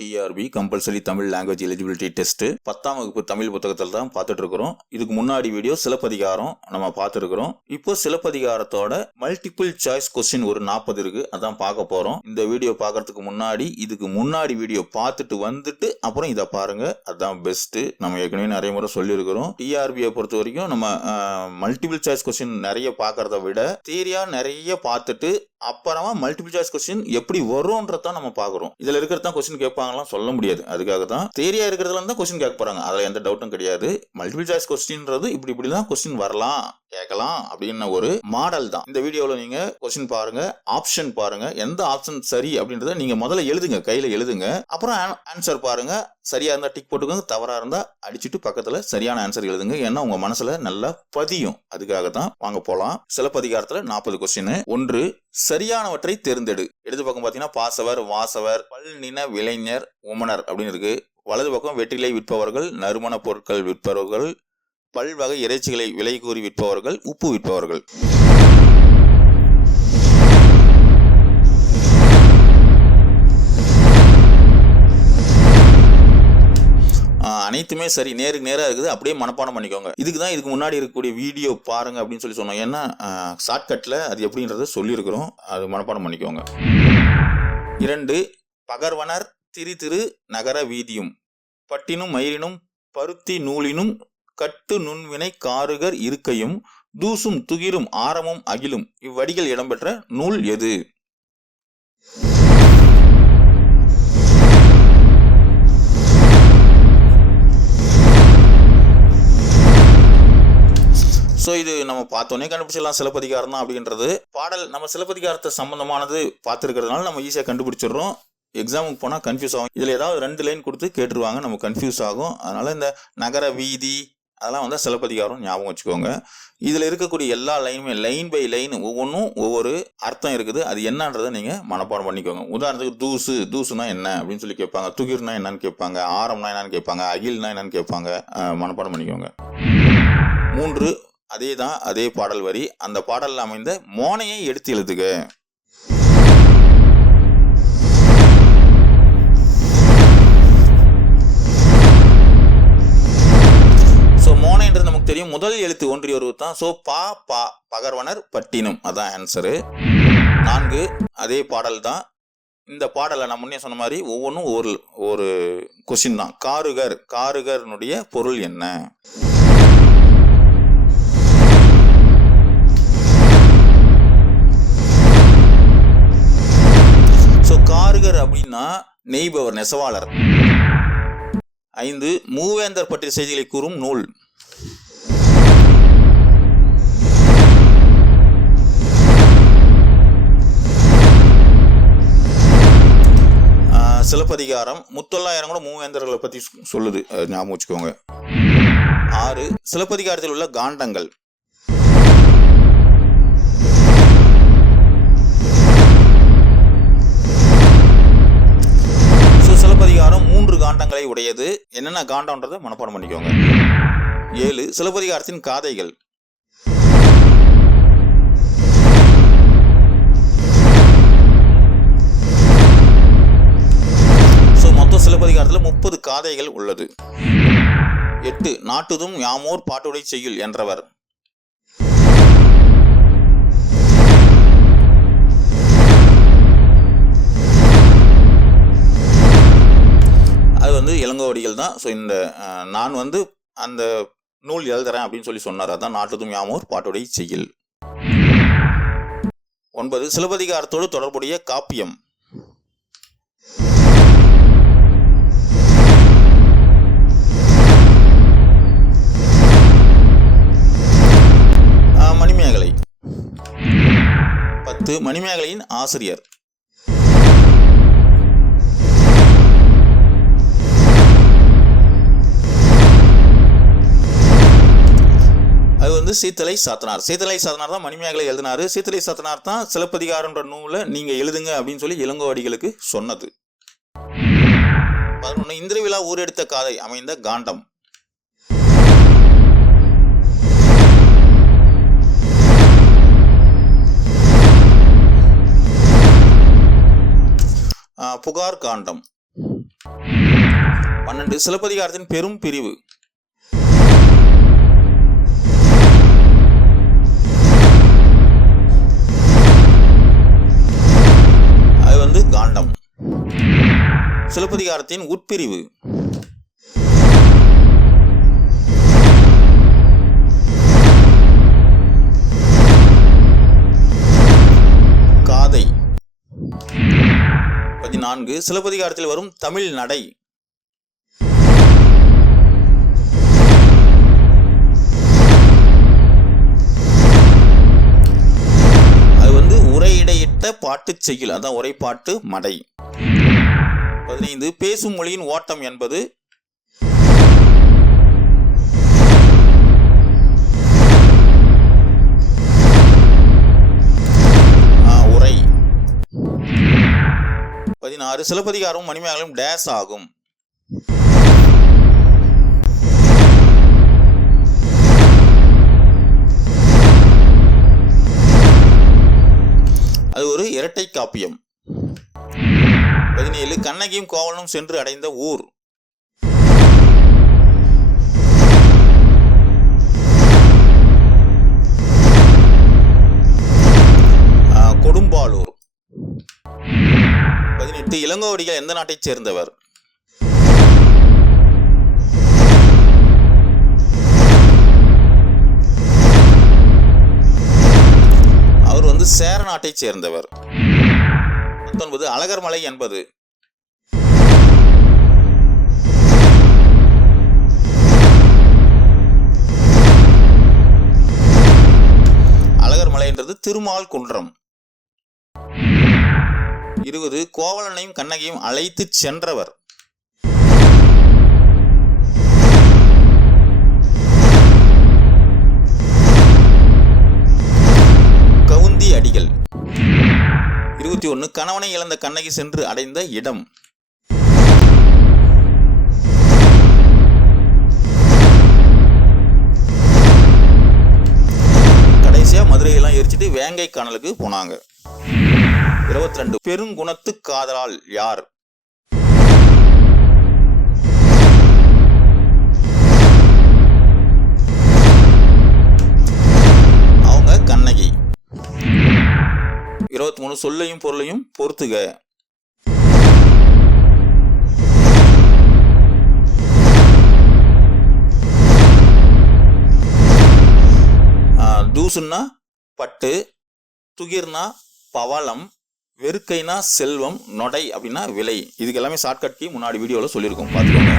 TRP compulsory Tamil language eligibility test 10ஆம் வகுப்பு தமிழ் புத்தகத்தில் தான் பார்த்துட்டு இருக்கிறோம். இதுக்கு முன்னாடி வீடியோ சிலப்பதிகாரம் நம்ம பார்த்துருக்கிறோம். இப்போ சிலப்பதிகாரத்தோட மல்டிபிள் சாய்ஸ் கொஸ்டின் ஒரு 40 இருக்கு, அதான் பார்க்க போறோம். இந்த வீடியோ பார்க்கறதுக்கு முன்னாடி இதுக்கு முன்னாடி வீடியோ பார்த்துட்டு வந்துட்டு அப்புறம் இதை பாருங்க, அதான் பெஸ்ட். நம்ம ஏற்கனவே நிறைய முறை சொல்லியிருக்கிறோம். டிஆர்பியை பொறுத்த வரைக்கும் நம்ம மல்டிபிள் சாய்ஸ் கொஸ்டின் நிறைய பார்க்கறத விட தியரியா நிறைய பார்த்துட்டு அப்புறமா மல்டிபிள் சாய்ஸ் கொஸ்டின் எப்படி வரும்ன்றதான் நம்ம பாக்குறோம். இதுல இருக்கிறதா கொஸ்டின் கேட்பாங்கலாம் சொல்ல முடியாது. அதுக்காக தான் தியரியா இருக்கிறதுல இருந்தா கொஸ்டின் கேட்க போறாங்க, அதுல எந்த டவுட்டும் கிடையாது. மல்டிபிள் சாய்ஸ் கொஸ்டின்றது இப்படிதான் கொஸ்டின் வரலாம் கேட்கலாம் அப்படின்னு ஒரு மாடல் தான். இந்த வீடியோல நீங்க கொஸ்டின் பாருங்க, ஆப்ஷன் பாருங்க, எந்த ஆப்ஷன் சரி அப்படின்றத நீங்க முதல்ல எழுதுங்க, கையில எழுதுங்க. அப்புறம் ஆன்சர் பாருங்க, சரியா இருந்தா டிக் போட்டுக்கோங்க, தவறா இருந்தா அடிச்சுட்டு பக்கத்துல சரியான ஆன்சர் எழுதுங்க. ஏன்னா உங்க மனசுல நல்லா பதியும். அதுக்காக தான் வாங்க போலாம். சிலப்பதிகாரத்துல 40 கொஸ்டின். 1, சரியானவற்றை தேர்ந்தெடு. இடது பக்கம் பாத்தீங்கன்னா பாசவர், வாசவர், பல்நின விளைஞர், உமனர் அப்படின்னு இருக்கு. வலது பக்கம் வெற்றிலை விற்பவர்கள், நறுமண பொருட்கள் விற்பவர்கள், பல்வகை இறைச்சிகளை விலை கூறி விற்பவர்கள், உப்பு விற்பவர்கள். அனைத்துமே சரி, நேருக்கு நேராக இருக்குது. அப்படியே மனப்பாடம் பண்ணிக்கோங்க. இதுக்கு முன்னாடி இருக்கக்கூடிய வீடியோ பாருங்க அப்படின்னு சொல்லி சொன்னோம். ஏன்னா ஷார்ட்கட்ல அது எப்படின்றத சொல்லியிருக்கிறோம், அது மனப்பாடம் பண்ணிக்கோங்க. 2, பகர்வனர் திரு நகர வீதியும், பட்டினும் மயிரினும் பருத்தி நூலினும் கட்டு நுண்வினை காருகர் இருக்கையும் தூசும் துகிரும் ஆரமும் அகிலும் இவ்வடிகள் இடம்பெற்ற நூல் எது? ஸோ இது நம்ம பார்த்தோன்னே கண்டுபிடிச்சிடலாம், சிலப்பதிகாரம் தான் அப்படின்றது. பாடல் நம்ம சிலப்பதிகாரத்தை சம்பந்தமானது பார்த்துருக்கிறதுனால நம்ம ஈஸியாக கண்டுபிடிச்சிடுறோம். எக்ஸாமுக்கு போனால் கன்ஃபியூஸ் ஆகும். இதில் ஏதாவது 2 லைன் கொடுத்து கேட்டுருவாங்க, நம்ம கன்ஃபியூஸ் ஆகும். அதனால இந்த நகர வீதி அதெல்லாம் வந்து சிலப்பதிகாரம் ஞாபகம் வச்சுக்கோங்க. இதில் இருக்கக்கூடிய எல்லா லைனுமே லைன் பை லைன் ஒவ்வொன்றும் ஒவ்வொரு அர்த்தம் இருக்குது. அது என்னன்றதை நீங்கள் மனப்பாடம் பண்ணிக்கோங்க. உதாரணத்துக்கு தூசுனா என்ன அப்படின்னு சொல்லி கேட்பாங்க, துகிர்னா என்னன்னு கேட்பாங்க, ஆரம்னா என்னன்னு கேட்பாங்க, அகில்னா என்னன்னு கேட்பாங்க. மனப்பாடம் பண்ணிக்கோங்க. 3, அதே பாடல் வரி, அந்த பாடலில் அமைந்த மோனையை எடுத்து எழுதுக. ஸோ மோனைன்றது நமக்கு தெரியும், முதல் எழுத்து ஒன்றிய ஒரு தான். ஸோ பா பகர்வனர் பட்டினும், அதான் ஆன்சரு. 4, அதே பாடல் தான். இந்த பாடலை நான் முன்னே சொன்ன மாதிரி ஒவ்வொன்றும் ஒரு கொஸ்டின் தான். காருகர்னுடைய பொருள் என்ன? காருகர் அப்படின்னா நெய்பவர், நெசவாளர். 5, மூவேந்தர் பற்றிய செய்திகளை கூறும் நூல். சிலப்பதிகாரம் முத்தொள்ளாயிரம் கூட மூவேந்தர்களை பத்தி சொல்லுது, ஞாபகம் வச்சுக்கோங்க. 6, சிலப்பதிகாரத்தில் உள்ள காண்டங்கள். சிலப்பதிகாரம் 3 காண்டங்களை உடையது. என்னென்ன காண்டம்ன்றதை மனப்பாடம் பண்ணிக்கோங்க. 7, சிலப்பதிகாரத்தின் காதைகள். மொத்த சிலப்பதிகாரத்தில் 30 காதைகள் உள்ளது. 8, நாட்டுதும் யாமோர் பாட்டுடை செய்யுள் என்றவர். அது வந்து இளங்கோவடிகள் தான். ஸோ இந்த நான் வந்து அந்த நூல் எழுதுறேன் அப்படின்னு சொல்லி சொன்னார், அதான் நாட்டுதும் யாமோர் பாட்டுடை செய்யுள். 9, சிலப்பதிகாரத்தோடு தொடர்புடைய காப்பியம். மணிமேகலை. 10, மணிமேகலையின் ஆசிரியர். அது வந்து சீத்தலை சாத்தனார் தான் மணிமேகலை எழுதினாரு. சீத்தலை சாத்தனார் தான் சிலப்பதிகாரன்ற நூலை நீங்க எழுதுங்க அப்படின்னு சொல்லி இளங்கோவடிகளுக்கு சொன்னது. 11, இந்திரவிழா ஊரெடுத்த காதை அமைந்த காண்டம். புகார் காண்டம். 12 சிலப்பதிகாரத்தின் பெரும் பிரிவு. அது காண்டம். சிலப்பதிகாரத்தின் உட்பிரிவு. காதை. 14 சிலப்பதிகாரத்தில் வரும் தமிழ் நடை. அது உரையிடையிட்ட பாட்டுச் செய்யுள், அதான் உரைப்பாட்டு மடை. 15 பேசும் மொழியின் ஓட்டம் என்பது உரை. 16 சிலப்பதிகாரம் மணிமேகலையும் டேஸ் ஆகும். அது ஒரு இரட்டை காப்பியம். 17 கண்ணகியும் கோவலனும் சென்று அடைந்த ஊர். கொடும்பாளூர். 18 இளங்கோவடிகள் எந்த நாட்டைச் சேர்ந்தவர்? அவர் சேர நாட்டைச் சேர்ந்தவர். 19 அழகர்மலை என்பது அழகர்மலை என்றது திருமால் குன்றம். 20 கோவலனையும் கண்ணகியும் அழைத்து சென்றவர். கவுந்தி அடிகள். 21 கணவனை இழந்த கண்ணகி சென்று அடைந்த இடம். கடைசியா மதுரையெல்லாம் எரிச்சிட்டு வேங்கை காணலுக்கு போனாங்க. 22 பெருங்குணத்து காதலால் யார்? அவங்க கண்ணகி. 23 சொல்லையும் பொருளையும் பொறுத்துக. தூசுன்னா பட்டு, துகிர்னா பவளம், வெறுக்கைனா செல்வம், நொடை அப்படின்னா விலை. இதுக்கு எல்லாமே ஷார்ட்கட் கீ முன்னாடி வீடியோவில் சொல்லியிருக்கோம், பார்த்துக்கோங்க.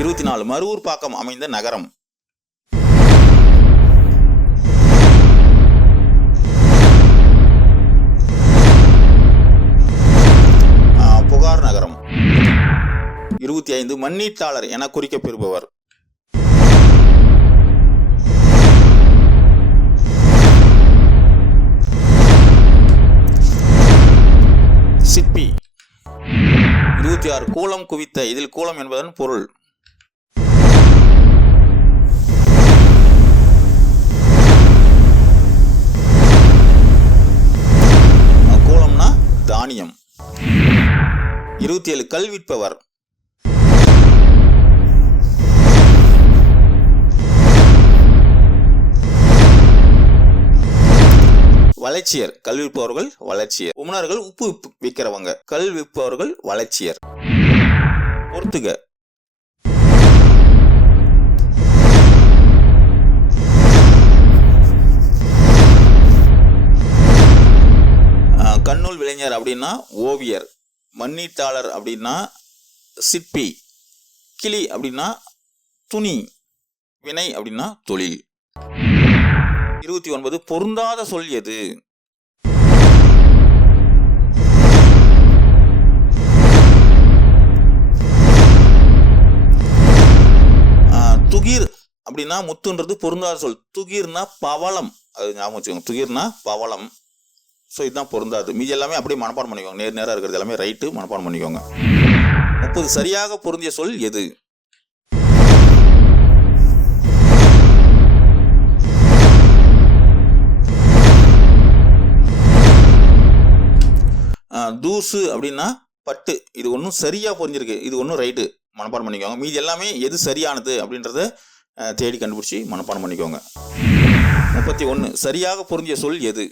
24 மருவூர் பாக்கம் அமைந்த நகரம். புகார் நகரம். 25 மண்ணீட்டாளர் என குறிக்கப்பெறுபவர். சிற்பி. 26 கூலம் குவித்த. இதில் கூலம் என்பதன் பொருள். கூலம்னா தானியம். 27 கல்விற்பவர். வளர்ச்சியர். கல்விப்பவர்கள் வளர்ச்சியர். உமனர்கள் உப்பு விற்கிறவங்க. கல்விப்பவர்கள் வளர்ச்சியர். பொறுத்துக. கண்ணூல் விளைஞர் அப்படின்னா ஓவியர். மண்ணீட்டாளர் அப்படின்னா சிற்பி. கிளி அப்படின்னா துணி. வினை அப்படின்னா தொழில். 29 பொருந்தாத சொல் எது? துகிர் அப்படின்னா முத்துன்றது பொருந்தாத சொல். துகிர்னா பவளம், அது ஞாபகம் வச்சுக்கோங்க. துகிர்னா பவளம். ஸோ இதுதான் பொருந்தாது. மீதி எல்லாமே அப்படியே மனப்பாடம் பண்ணிக்கோங்க. நேராக இருக்கிறது எல்லாமே ரைட்டு, மனப்பாடம் பண்ணிக்கோங்க. 30 சரியாக பொருந்திய சொல் எது? தூசு அப்படின்னா பட்டு இது ஒன்றும் சரியா புரிஞ்சிருக்கு, இது ஒன்றும் ரைட்டு மனப்பாடம் பண்ணிக்கோங்க. மீதி எல்லாமே எது சரியானது அப்படின்றத தேடி கண்டுபிடிச்சி மனப்பாடம் பண்ணிக்கோங்க. 31 சரியாக பொருந்திய சொல் எது?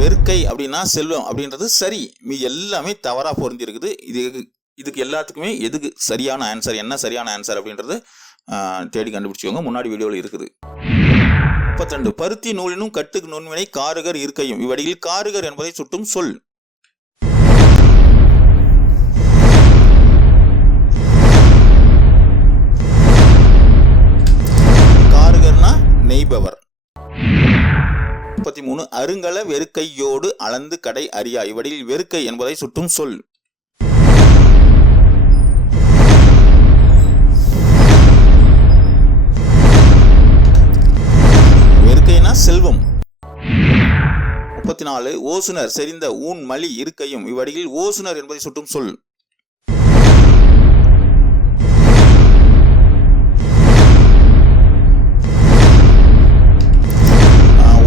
வெறுக்கை அப்படின்னா செல்வம் அப்படின்றது சரி, மீதி எல்லாமே தவறா பொருந்தி இருக்குது. இதுக்கு எல்லாத்துக்குமே எதுக்கு சரியான ஆன்சர், என்ன சரியான ஆன்சர் அப்படின்றது தேடி கண்டுபிடிச்சிக்கோங்க, முன்னாடி வீடியோவில் இருக்குது. 32 பருத்தி நூலினும் கட்டுக்கு நுண்வினை காருகர் இருக்கையும் இவ்வடியில் காருகர் என்பதை சுட்டும் சொல். காருகர்னா நெய்பவர். 33 அருங்கல வெறுக்கையோடு அளந்து கடை அறியா இவ்வடியில் வெறுக்கை என்பதை சுட்டும் சொல். வெறுக்கைனா செல்வம். 34 ஓசுனர் செறிந்த ஊன் மலி இருக்கையும் இவ்வடியில் ஓசுனர் என்பதை சுட்டும் சொல்.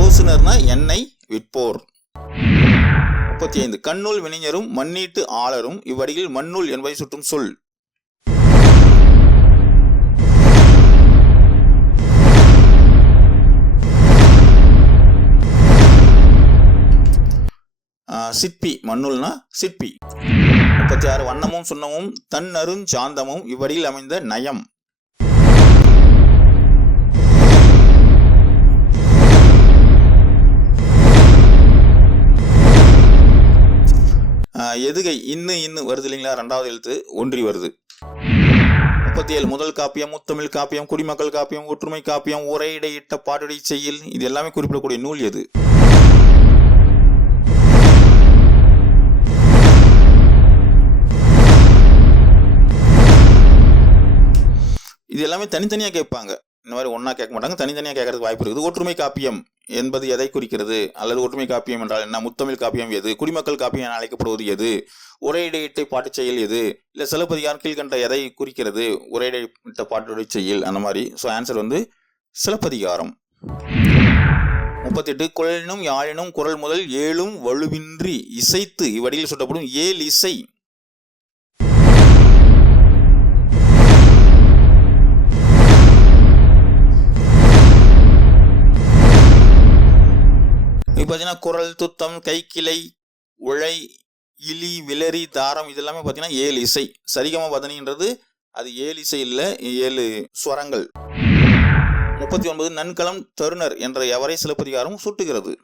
ஓசுனர்னா எண்ணெய் விற்போர். 35 கண்ணுள் வினைஞரும் மண்ணீட்டு ஆளரும் இவ்வடியில் மண்ணுள் என்பதை சுட்டும் சொல். சிற்பி மண்ணுள்னா சிற்பி. 36 வண்ணமும் சுண்ணமும் தன் அருஞ்சாந்தமும் இவ்வடியில் அமைந்த நயம். எதுகை இன்னு வருது இல்லைங்களா, ரெண்டாவது எழுத்து ஒன்றி வருது. 37 முதல் காப்பியம், முத்தமிழ் காப்பியம், குடிமக்கள் காப்பியம், ஒற்றுமை காப்பியம், உரையிடையிட்ட பாட்டுடை செய்யுள் இது எல்லாமே குறிப்பிடக்கூடிய நூல் எது? இது எல்லாமே தனித்தனியா கேட்பாங்க, இந்த மாதிரி ஒன்னா கேட்க மாட்டாங்க, தனித்தனியா கேட்கறதுக்கு வாய்ப்பு இருக்குது. ஒற்றுமை காப்பியம் என்பது எதை குறிக்கிறது, அல்லது ஒற்றுமை காப்பியம் என்றால் என்ன, முத்தமிழ் காப்பியம் எது, குடிமக்கள் காப்பியம் என அழைக்கப்படுவது எது, உரையிடையிட்ட பாட்டு செயல் எது, இல்லை சிலப்பதிகாரம் கீழ்கண்ட எதை குறிக்கிறது, உரையிடையிட்ட பாட்டுடை செயல் அந்த மாதிரி. ஸோ ஆன்சர் வந்து சிலப்பதிகாரம். 38 குழலினும் யாழினும் குரல் முதல் ஏழும் வலுவின்றி இசைத்து இவ்வடியில் சுட்டப்படும் ஏழு இசை. பார்த்தீங்கன்னா குரல், துத்தம், கைக்கிளை, உழை, இலி, விளரி, தாரம் இது எல்லாமே பார்த்தீங்கன்னா 7 இசை. சரிகம பதனின்றது அது 7 இசை இல்லை, 7 ஸ்வரங்கள். 39 நன்களம் தருணர் என்ற எவரை சிலப்பதிகாரம் சுட்டுகிறது.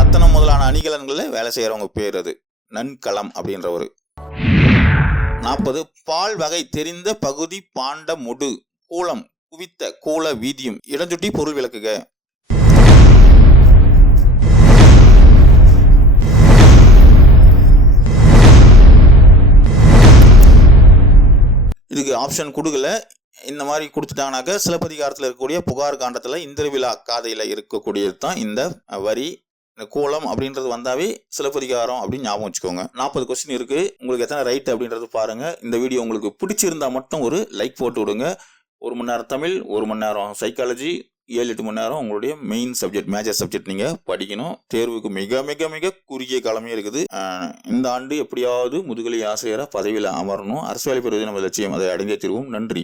ரத்தனம் முதலான அணிகலன்களில் வேலை செய்யறவங்க பேர் அது நன்களம் அப்படின்றவர். 40 பால் வகை தெரிந்த பகுதி பாண்ட முடு கூலம் குவித்த கூல வீதியும் இடஞ்சுட்டி பொருள் விளக்குக. இதுக்கு ஆப்ஷன் கொடுக்கல, இந்த மாதிரி கொடுத்துட்டாங்கனாக்க சிலப்பதிகாரத்தில் இருக்கக்கூடிய புகார் காண்டத்தில் இந்திரவிழா காதையில் இருக்கக்கூடியது தான் இந்த வரி. கோலம் அப்படின்றது வந்தாவே சிலப்பதிகாரம் அப்படின்னு ஞாபகம் வச்சுக்கோங்க. 40 கொஸ்டின் இருக்கு, உங்களுக்கு எத்தனை ரைட் அப்படின்றது பாருங்க. இந்த வீடியோ உங்களுக்கு பிடிச்சிருந்தா மட்டும் ஒரு லைக் போட்டு விடுங்க. 1 மணி நேரம் தமிழ், 1 மணி நேரம் சைக்காலஜி, 7-8 மணி நேரம் உங்களுடைய மெயின் சப்ஜெக்ட், மேஜர் சப்ஜெக்ட் நீங்க படிக்கணும். தேர்வுக்கு மிக மிக மிக குறுகிய காலமே இருக்குது. இந்த ஆண்டு எப்படியாவது முதுகலை ஆசிரியராக பதவியில் அமரணும். அரசு வேலை பெறுவது நம்ம லட்சியம், அதை அடைந்தே தீர்வோம். நன்றி.